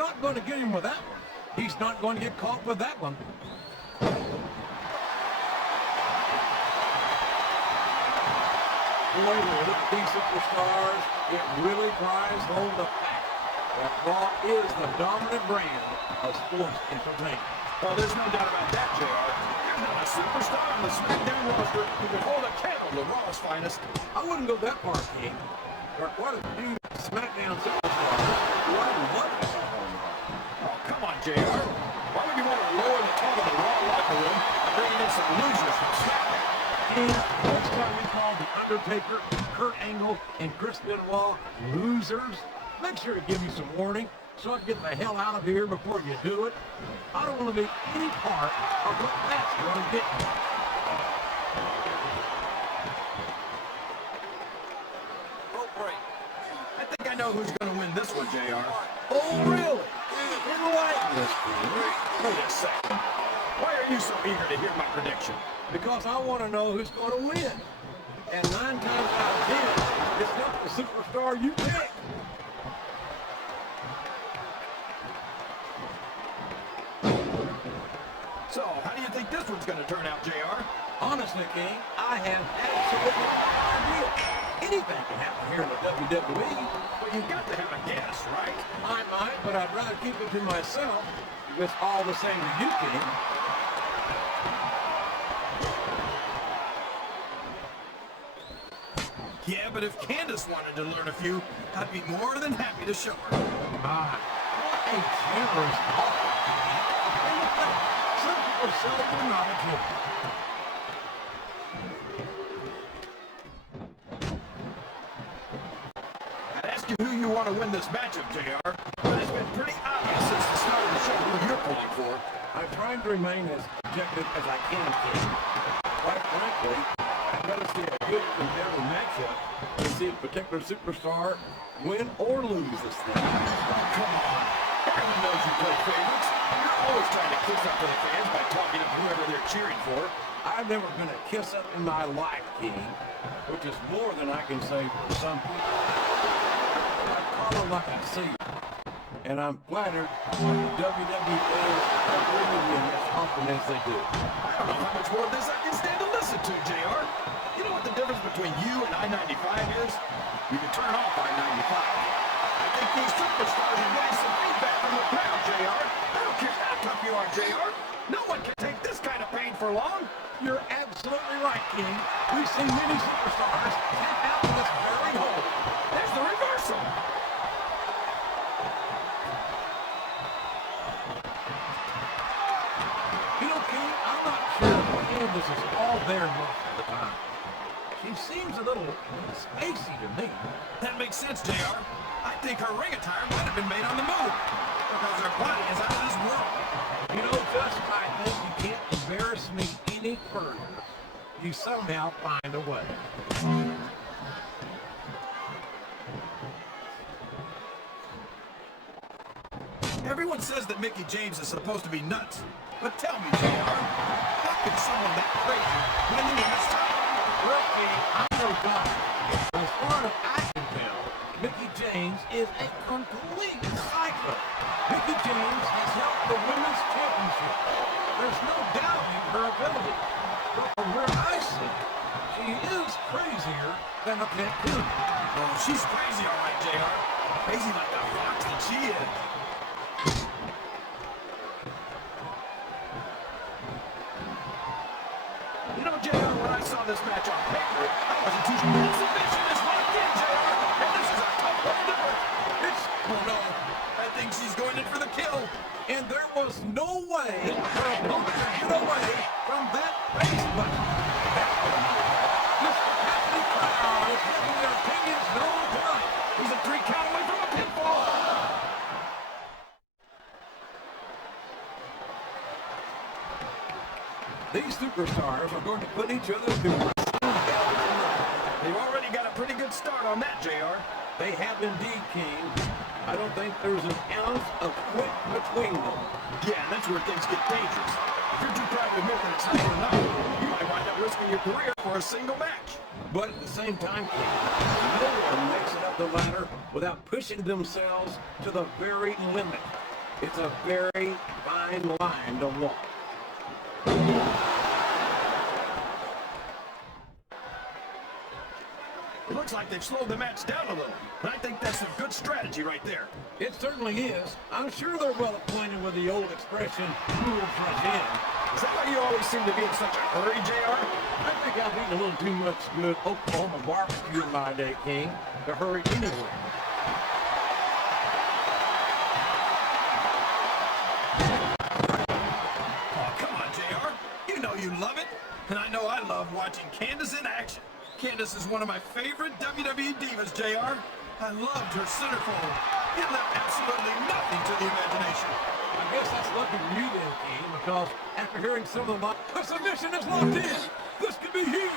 not going to get him with that one. He's not going to get caught with that one. Boy, when you look at these superstars, it really drives home the fact that Raw is the dominant brand of sports entertainment. Well, there's no doubt about that, JR. There's not a superstar on the SmackDown roster who can hold a candle to Raw's finest. I wouldn't go that far, King. There are quite a few SmackDown superstars who I love to see on Raw. Oh, come on, JR. Why would you want to lower the top of the Raw locker room and bring in some losers from SmackDown? And next time we call The Undertaker, Kurt Angle, and Chris Benoit losers, make sure to give me some warning so I can get the hell out of here before you do it. I don't want to be any part of what that's going to get me. Oh, great. I think I know who's going to win this one, JR. Oh, really? Enlighten us, please. Wait a second. Why are you so eager to hear my prediction? Because I want to know who's going to win. And 9 times out of 10, it's not the superstar you pick. So, how do you think this one's going to turn out, JR? Honestly, King, I have absolutely no idea. Anything can happen here in the WWE. Well, you've got to have a guess, right? I might, but I'd rather keep it to myself. It's all the same to you, King. Yeah, but if Candice wanted to learn a few, I'd be more than happy to show her. My, what a generous offer. And look at that. Some people say you're not a kid. I'd ask you who you want to win this matchup, JR, but it's been pretty obvious since the start of the show who you're pulling for. I'm trying to remain as objective as I can, King. Quite frankly, I'd rather see a good competitive matchup than see a particular superstar win or lose this thing. Oh, come on. Everyone knows you play favorites. You're always trying to kiss up to the fans by talking to whoever they're cheering for. I've never been a kiss up in my life, King, which is more than I can say for some people. I call them like I see them, and I'm flattered the WWE fans agree with me as often as they do. I don't know how much more of this I can stand to listen to, JR. You know what the difference between you and I-95 is? You can turn off I-95. I think these superstars are getting some feedback from the crowd, JR. I don't care how tough you are, JR. No one can take this kind of pain for long. You're absolutely right, King. We've seen many superstars tap out in this very hole. There's the reversal. You know, King, I'm not sure Candice is all there most of the time. She seems a little spacey to me. That makes sense, JR. I think her ring attire might have been made on the move, because her body is out of this world. You know, just I think you can't embarrass me any further. You somehow find a way. Everyone says that Mickie James is supposed to be nuts. But tell me, JR, how could someone that crazy win the women's title? Well, King, I'm no doctor. As far as I can tell, Mickie James is a complete psycho. Mickie James has held the women's championship. There's no doubting her ability. But from where I sit, she is crazier than a pet coon. Oh, she's crazy, all right, JR. Crazy like the fox that she is. You know, JR, when I saw this match on paper, I wasn't too sure this submission is locked in, JR. And this is a tough one to do. It's, oh no, I think she's going in for the kill. And there was no way for a opponent to get away from that base button. This capacity crowd is making their opinions known tonight. He's a 3 count away from a pinfall. These superstars are going to put each other through hell tonight. They've already got a pretty good start on that, JR. They have indeed, King. I don't think there's an ounce of quit between them. Yeah, that's where things get dangerous. If you're too proud to admit that it's not enough, you might wind up risking your career for a single match. But at the same time, King, no one makes it up the ladder without pushing themselves to the very limit. It's a very fine line to walk. It looks like they've slowed the match down a little, and I think that's a good strategy right there. It certainly is. I'm sure they're well acquainted with the old expression, rules rush in. Is that why you always seem to be in such a hurry, JR? I think I've eaten a little too much good Oklahoma barbecue in my day, King, to hurry anywhere. Oh, come on, JR. You know you love it, and I know I love watching Candice in action. Candice is one of my favorite WWE divas, JR. I loved her centerfold. It left absolutely nothing to the imagination. I guess that's lucky for you then, King, because after hearing some of my submission is locked in. This could be huge.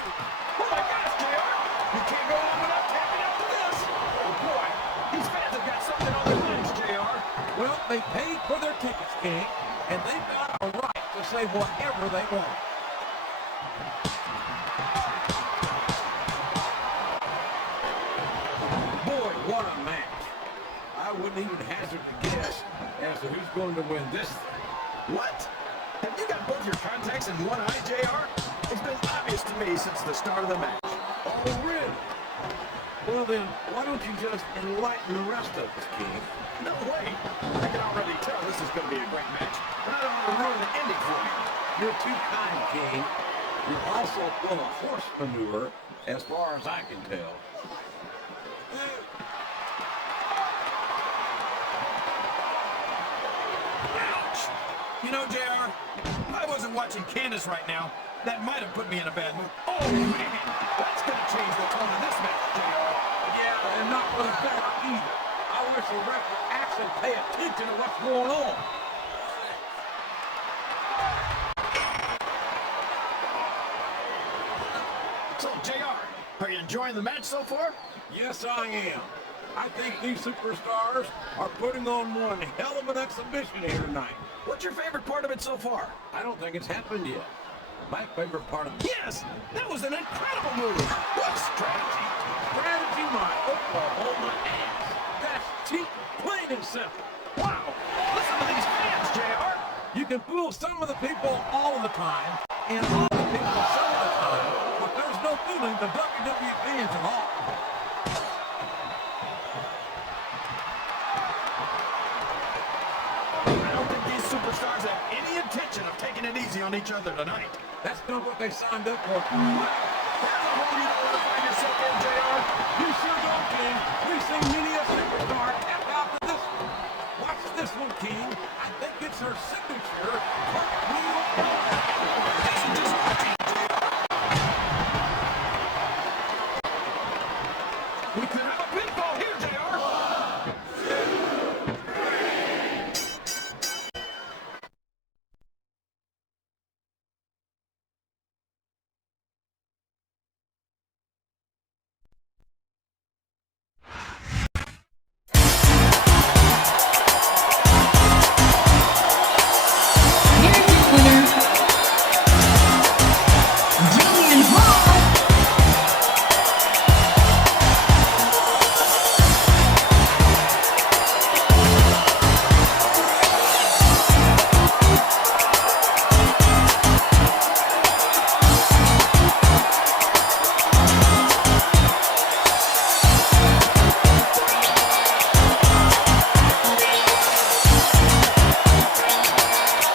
Oh my gosh, JR! You can't go on without tapping out to this. Oh boy, these fans have got something on their minds, JR. Well, they paid for their tickets, King, and they've got a right to say whatever they want. Boy, what a match. I wouldn't even hazard a guess as to who's going to win this thing. What? Have you got both your contacts in one eye, JR? It's been obvious to me since the start of the match. Oh, really? Well then, why don't you just enlighten the rest of us, King? No way. I can already tell this is going to be a great match. But I don't want to ruin the ending for you. You're too kind, King. You're also full of horse manure, as far as I can tell. Ouch! You know, JR, if I wasn't watching Candice right now, that might have put me in a bad mood. Oh, man! That's going to change the tone of this match, JR. Yeah, and not for the better either. I wish the ref would actually pay attention to what's going on. So, JR, are you enjoying the match so far? Yes, I am. I think these superstars are putting on one hell of an exhibition here tonight. What's your favorite part of it so far? I don't think it's happened yet. My favorite part of Yes! That was an incredible move! What strategy? strategy, my Oklahoma ass. That's cheap, plain and simple. Wow! Listen to these fans, JR! You can fool some of the people all of the time, and all the people some of the time, but there's no fooling the WWE fans at all. I don't think these superstars have any intention of taking it easy on each other tonight. That's not what they signed up for. That's a hole you don't want to find yourself in, JR. You sure don't, King. We've seen many a superstar tap out to this one. Watch this one, King. I think it's her signature.